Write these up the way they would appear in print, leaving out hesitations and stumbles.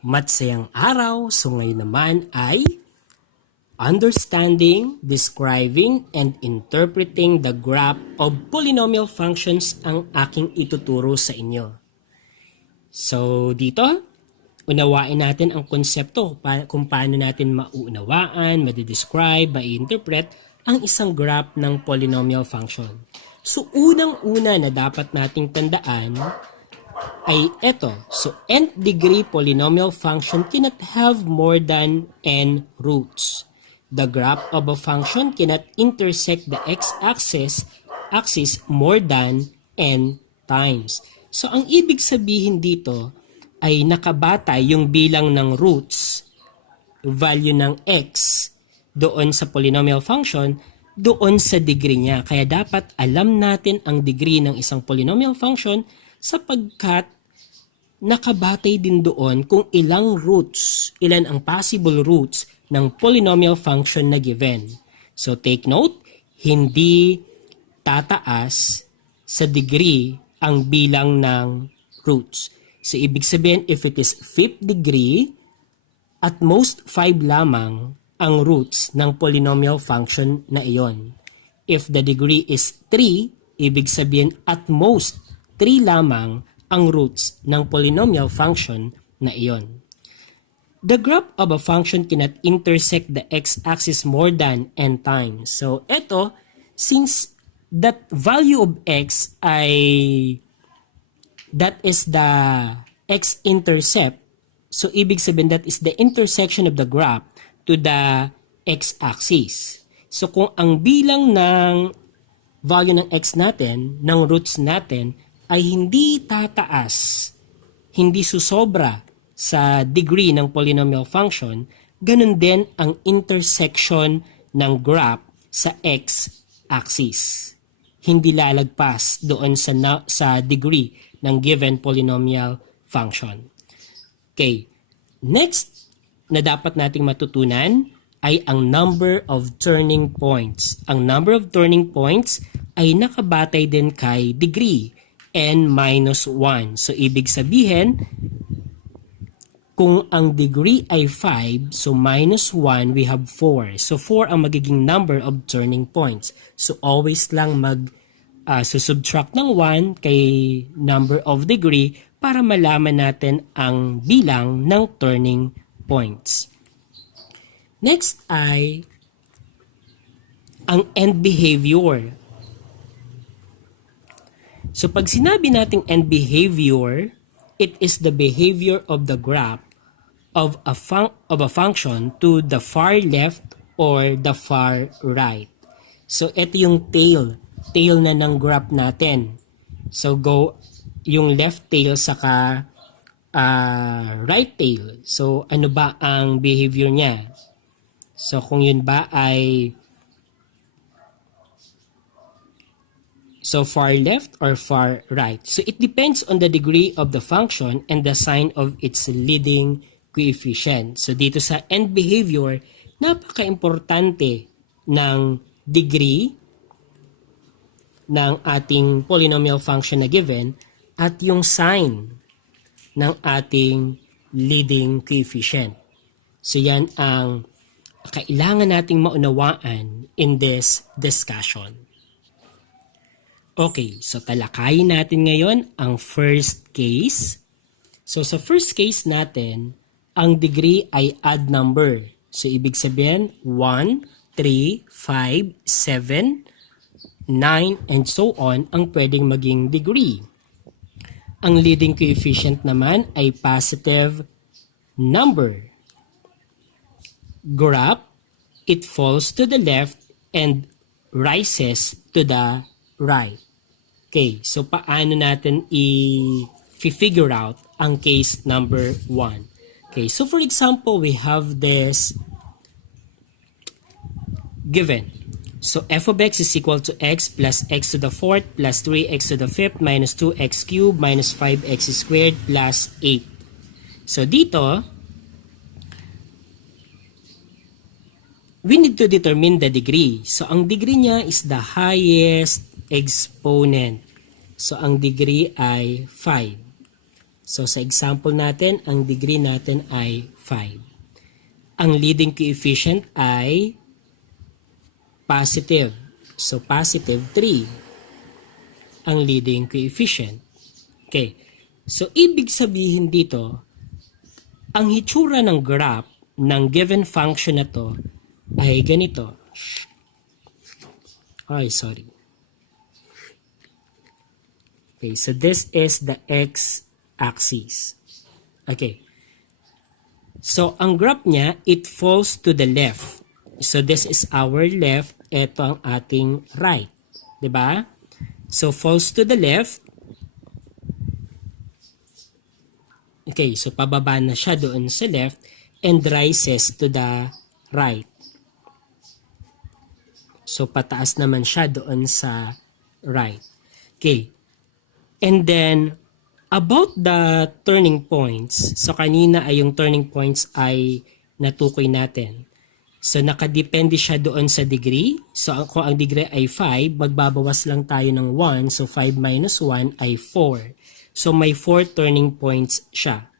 Matsayang araw, so ngayon naman ay understanding, describing, and interpreting the graph of polynomial functions ang aking ituturo sa inyo. So dito, unawain natin ang konsepto kung paano natin mauunawaan, madidescribe, ma-interpret ang isang graph ng polynomial function. So unang-una na dapat nating tandaan ay ito. So, nth degree polynomial function cannot have more than n roots. The graph of a function cannot intersect the x-axis more than n times. So, ang ibig sabihin dito ay nakabatay yung bilang ng roots, value ng x, doon sa polynomial function, doon sa degree niya. Kaya dapat alam natin ang degree ng isang polynomial function sapagkat nakabatay din doon kung ilang roots, ilan ang possible roots ng polynomial function na given. So take note, hindi tataas sa degree ang bilang ng roots. So ibig sabihin, if it is fifth degree, at most 5 lamang ang roots ng polynomial function na iyon. If the degree is 3, ibig sabihin at most 3 lamang ang roots ng polynomial function na iyon. The graph of a function cannot intersect the x-axis more than n times. So, ito, since that value of x that is the x-intercept, so ibig sabihin that is the intersection of the graph to the x-axis. So, kung ang bilang ng value ng x natin, ng roots natin, ay hindi tataas, hindi susobra sa degree ng polynomial function, ganun din ang intersection ng graph sa x-axis. Hindi lalagpas doon sa degree ng given polynomial function. Okay, next na dapat nating matutunan ay ang number of turning points. Ang number of turning points ay nakabatay din kay degree, n-1. So, ibig sabihin, kung ang degree ay 5, so minus 1, we have 4. So, 4 ang magiging number of turning points. So, always lang subtract ng 1 kay number of degree para malaman natin ang bilang ng turning points. Next ay ang end behavior. So pag sinabi nating end behavior, it is the behavior of the graph of a function to the far left or the far right. So ito yung tail na ng graph natin. So yung left tail saka right tail. So ano ba ang behavior niya? So kung yun ba ay far left or far right. So it depends on the degree of the function and the sign of its leading coefficient. So dito sa end behavior, napaka-importante ng degree ng ating polynomial function na given at yung sign ng ating leading coefficient. So yan ang kailangan nating maunawaan in this discussion. Okay, so talakayin natin ngayon ang first case. So sa first case natin, ang degree ay odd number. So ibig sabihin 1, 3, 5, 7, 9, and so on ang pwedeng maging degree. Ang leading coefficient naman ay positive number. Graph, it falls to the left and rises to the right. Okay, so paano natin i-figure out ang case number 1? Okay, so for example, we have this given. So f of x is equal to x plus x to the 4th plus 3x to the 5th minus 2x cubed minus 5x squared plus 8. So dito, we need to determine the degree. So ang degree niya is the highest exponent. So ang degree ay 5. So sa example natin, ang degree natin ay 5. Ang leading coefficient ay positive. So positive 3 ang leading coefficient. Okay. So ibig sabihin dito, ang hitsura ng graph ng given function na to ay ganito. Ay, sorry. Okay, so this is the x-axis. Okay. So, ang graph niya, it falls to the left. So, this is our left. Ito ang ating right. Diba? So, falls to the left. Okay, so pababa na siya doon sa left and rises to the right. So, pataas naman siya doon sa right. Okay. And then, about the turning points, so kanina ay yung turning points ay natukoy natin. So nakadepende siya doon sa degree. So kung ang degree ay 5, magbabawas lang tayo ng 1. So 5 minus 1 ay 4. So may 4 turning points siya.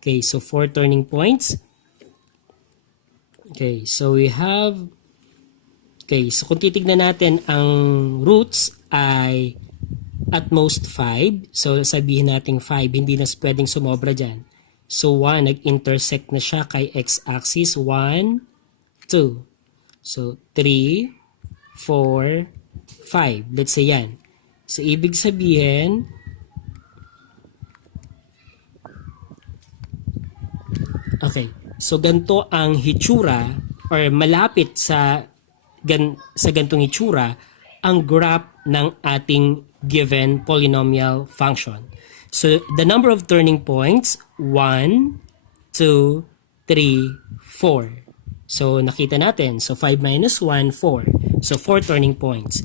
Okay, so 4 turning points. Okay, so we have... Okay, so kung titignan natin ang roots ay at most 5. So sabihin natin 5, hindi na pwedeng sumobra dyan. So 1, nag-intersect na siya kay x-axis. 1, 2. So 3, 4, 5. Let's say yan. So ibig sabihin, okay, so ganito ang hitsura or malapit sa gantong hitsura ang graph ng ating given polynomial function. So, the number of turning points, 1, 2, 3, 4. So, nakita natin. So, 5 minus 1, 4. So, 4 turning points.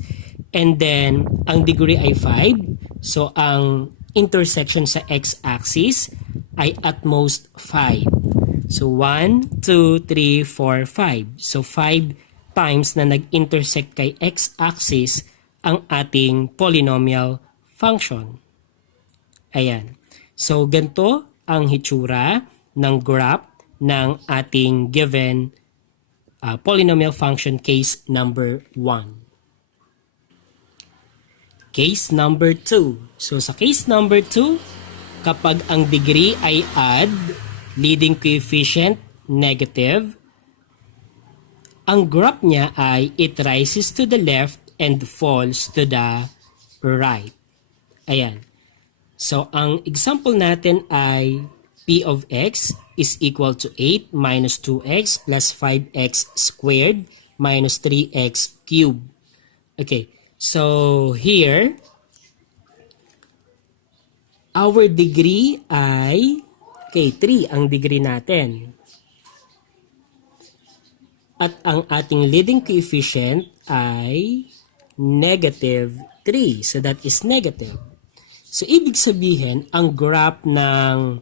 And then, ang degree ay 5. So, ang intersection sa x-axis ay at most 5. So, 1, 2, 3, 4, 5. So, 5 times na nag-intersect kay x-axis ang ating polynomial function. Ayan. So, ganito ang hitsura ng graph ng ating given polynomial function case number 1. Case number 2. So, sa case number 2, kapag ang degree ay odd, leading coefficient negative, ang graph niya ay it rises to the left and falls to the right. Ayan. So, ang example natin ay p of x is equal to 8 minus 2x plus 5x squared minus 3x cubed. Okay. So, here, our degree ay, okay, 3 ang degree natin. At ang ating leading coefficient ay negative 3. So that is negative. So ibig sabihin, ang graph ng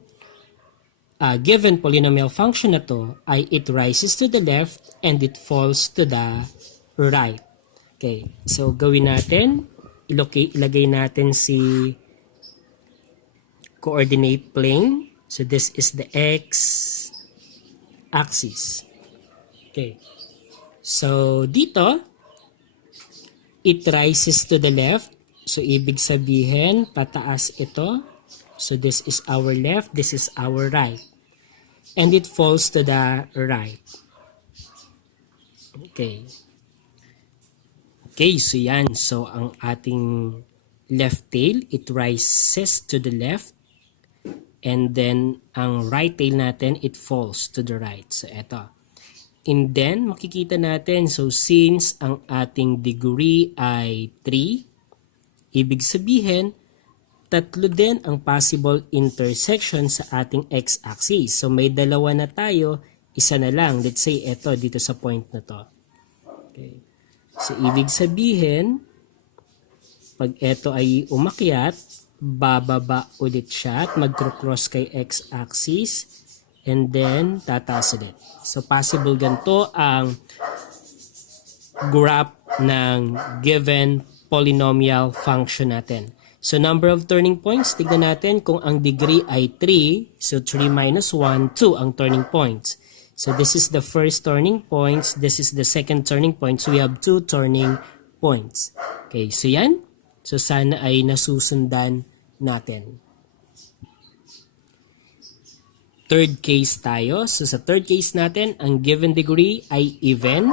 given polynomial function na to ay it rises to the left and it falls to the right. Okay, so gawin natin, ilagay natin si coordinate plane. So this is the x-axis. Okay. So, dito, it rises to the left. So, ibig sabihin, pataas ito. So, this is our left. This is our right. And it falls to the right. Okay. Okay, so yan. So, ang ating left tail, it rises to the left. And then, ang right tail natin, it falls to the right. So, eto. And then, makikita natin, so since ang ating degree ay 3, ibig sabihin, tatlo din ang possible intersection sa ating x-axis. So, may dalawa na tayo, isa na lang. Let's say, ito, dito sa point na to. Okay. So, ibig sabihin, pag ito ay umakyat, bababa ulit siya at mag-cross kay x-axis. And then, tataas ulit. So, possible ganito ang graph ng given polynomial function natin. So number of turning points, tignan natin kung ang degree ay 3. So 3 minus 1, 2 ang turning points. So this is the first turning points. This is the second turning point. So we have 2 turning points. Okay, so yan. So sana ay nasusundan natin. Third case tayo. So sa third case natin, ang given degree ay even.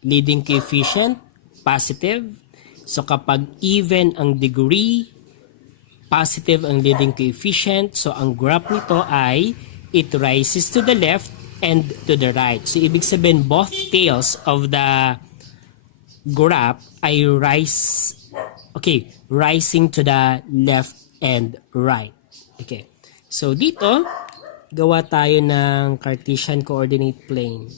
Leading coefficient, positive. So kapag even ang degree, positive ang leading coefficient, so ang graph nito ay it rises to the left and to the right. So ibig sabihin both tails of the graph ay rising to the left and right. Okay. So dito, gawa tayo ng Cartesian coordinate plane.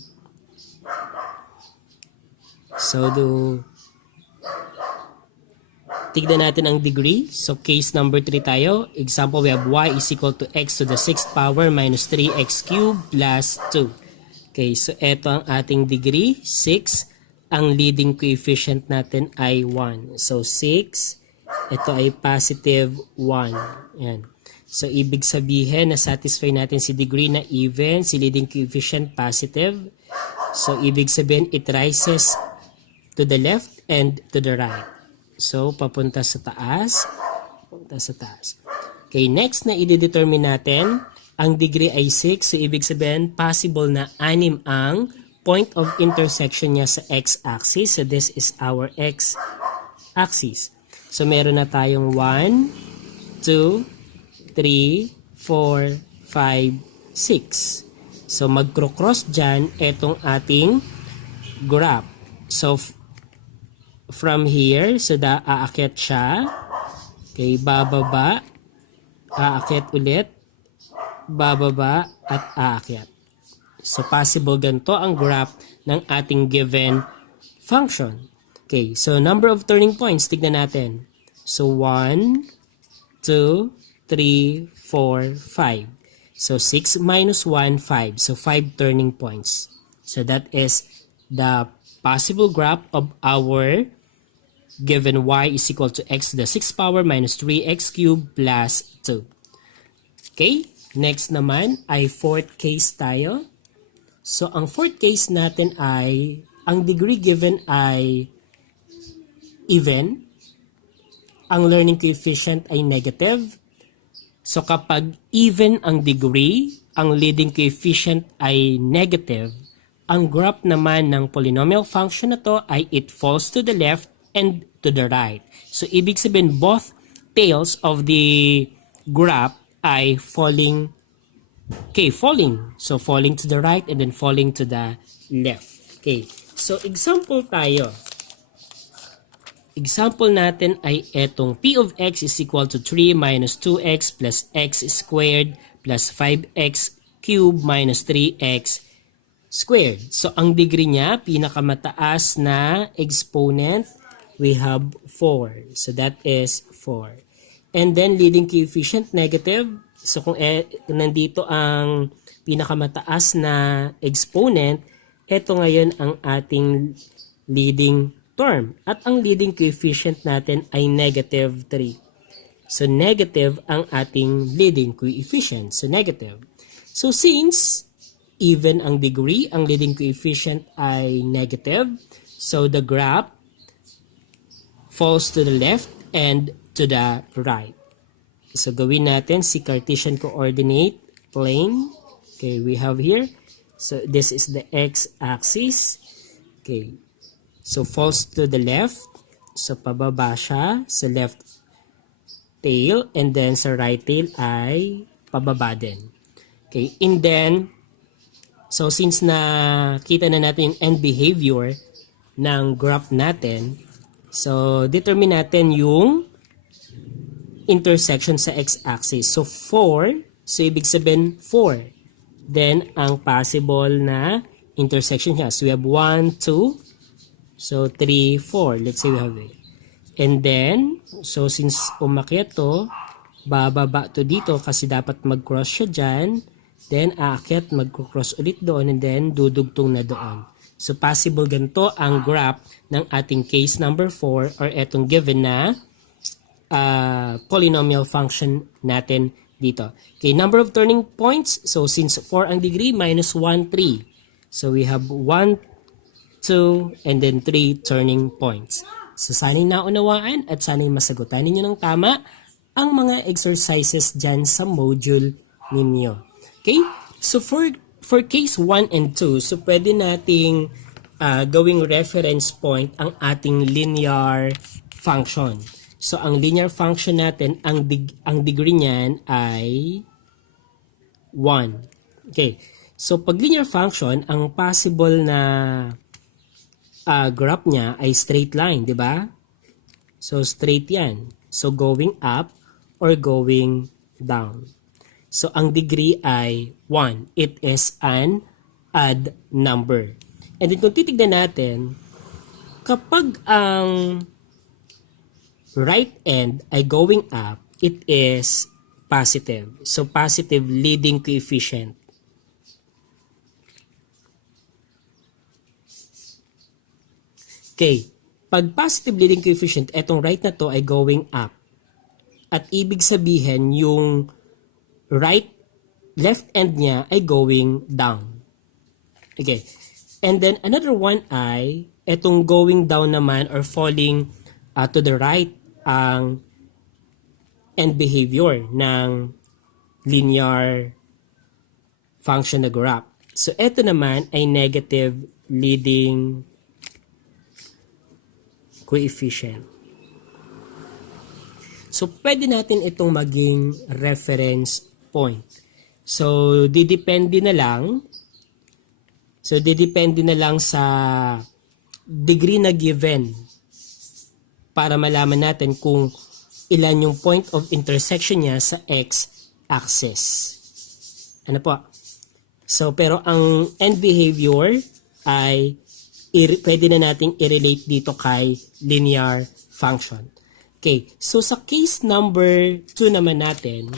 So tignan natin ang degree. So case number 3 tayo. Example, we have y is equal to x to the 6th power minus 3x cubed plus 2. Okay, so ito ang ating degree, 6. Ang leading coefficient natin ay 1. So 6, ito ay positive 1. Yan. So ibig sabihin na satisfy natin si degree na even, si leading coefficient positive. So ibig sabihin it rises to the left and to the right. So, papunta sa taas. Papunta sa taas. Okay, next na i-determine natin, ang degree ay 6. So, ibig sabihin, possible na 6 ang point of intersection niya sa x-axis. So, this is our x-axis. So, meron na tayong 1, 2, 3, 4, 5, 6. So, magkro-cross dyan itong ating graph. So, from here, so aakyat siya. Okay, bababa, aakyat ulit, bababa, at aakyat. So, possible ganito ang graph ng ating given function. Okay, so number of turning points, tignan natin. So, 1, 2, 3, 4, 5. So, 6 minus 1, 5. So, 5 turning points. So, that is the possible graph of our given y is equal to x to the 6th power minus 3x cubed plus 2. Okay, next naman ay fourth case tayo. So, ang fourth case natin ay, ang degree given ay even, ang learning coefficient ay negative. So, kapag even ang degree, ang leading coefficient ay negative, ang graph naman ng polynomial function na to ay it falls to the left and to the right. So, ibig sabihin, both tails of the graph ay falling. So, falling to the right and then falling to the left. Okay. So, example tayo. Example natin ay etong p of x is equal to 3 minus 2x plus x squared plus 5x cubed minus 3x squared. So, ang degree niya, pinakamataas na exponent, we have 4. So, that is 4. And then, leading coefficient, negative. So, kung nandito ang pinakamataas na exponent, ito ngayon ang ating leading term. At ang leading coefficient natin ay negative 3. So, negative ang ating leading coefficient. So, negative. So, since even ang degree, ang leading coefficient ay negative, so the graph falls to the left and to the right. So, gawin natin si Cartesian coordinate plane. Okay, we have here. So, this is the x-axis. Okay. So, falls to the left. So, pababa siya sa left tail. And then, sa right tail ay pababa din. Okay. And then, so, since nakita na natin yung end behavior ng graph natin, so, determine natin yung intersection sa x-axis. So, 4. So, ibig sabihin 4. Then, ang possible na intersection niya. So, we have 1, 2. So, 3, 4. Let's say we have it. And then, so, since umakyat to, bababa to dito kasi dapat mag-cross siya dyan. Then, aakyat, mag-cross ulit doon. And then, dudugtong na doon. So, possible ganito ang graph ng ating case number 4 or etong given na polynomial function natin dito. Okay, number of turning points. So since 4 ang degree, minus 1, 3. So we have 1, 2, and then 3 turning points. So sana'y naunawaan at sana'y masagutan ninyo ng tama ang mga exercises dyan sa module ninyo. Okay? So for case 1 and 2, so pwede nating gawing reference point ang ating linear function. So ang linear function natin, ang degree niyan ay 1. Okay. So pag linear function, ang possible na graph niya ay straight line, di ba? So straight yan. So going up or going down. So ang degree ay 1. It is an odd number. And then kung titignan natin, kapag ang right end ay going up, it is positive. So positive leading coefficient. Okay, pag positive leading coefficient, etong right na to ay going up. At ibig sabihin, yung left end niya ay going down. Okay, and then another one ay, etong going down naman or falling to the right ang end behavior ng linear function na graph. So, eto naman ay negative leading coefficient. So, pwede natin itong maging reference point. So, didepende na lang. So, didepende na lang sa degree na given para malaman natin kung ilan yung point of intersection niya sa x-axis. Ano po? So, pero ang end behavior ay pwede na nating i-relate dito kay linear function. Okay, so sa case number 2 naman natin,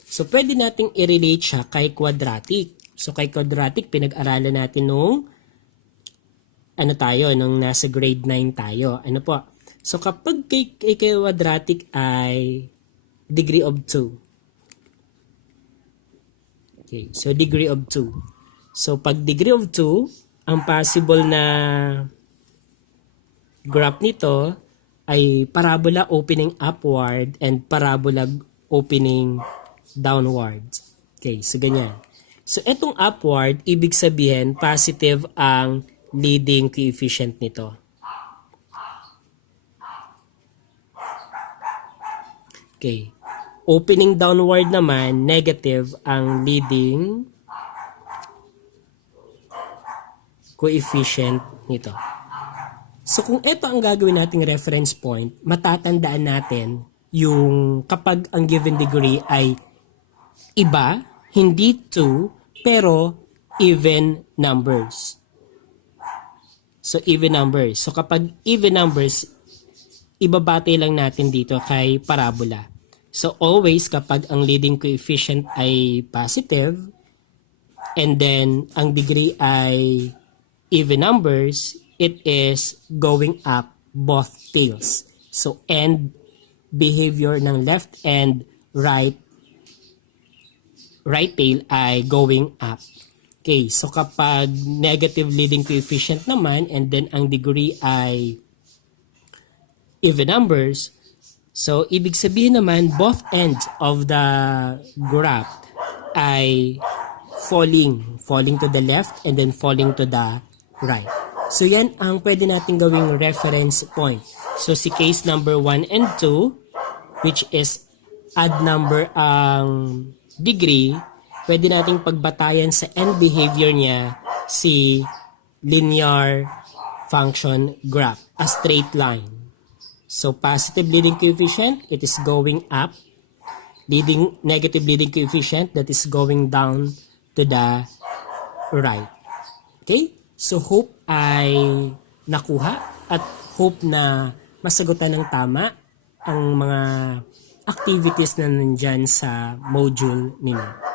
so pwede nating i-relate siya kay quadratic. So kay quadratic, pinag-aralan natin nung nung nasa grade 9 tayo. Ano po? So kapag kay quadratic ay degree of 2. Okay, so degree of 2. So pag degree of 2, ang possible na graph nito ay parabola opening upward and parabola opening downward. Okay, so ganyan. So etong upward, ibig sabihin positive ang leading coefficient nito. Okay. Opening downward naman, negative ang leading coefficient nito. So kung ito ang gagawin nating reference point, matatandaan natin yung kapag ang given degree ay iba, hindi 2, pero even numbers. So even numbers. So kapag even numbers, ibabate lang natin dito kay parabola. So always kapag ang leading coefficient ay positive and then ang degree ay even numbers, it is going up both tails. So end behavior ng left and right tail ay going up. Okay, so kapag negative leading coefficient naman and then ang degree ay even numbers, so ibig sabihin naman both ends of the graph ay falling to the left and then falling to the right. So yan ang pwede natin gawing reference point. So si case number 1 and 2, which is odd number ang degree, pwede nating pagbatayan sa end behavior niya si linear function graph, a straight line. So positive leading coefficient, it is going up. Negative leading coefficient, that is going down to the right. Okay? So hope ay nakuha at hope na masagutan ng tama ang mga activities na nandyan sa module ninyo.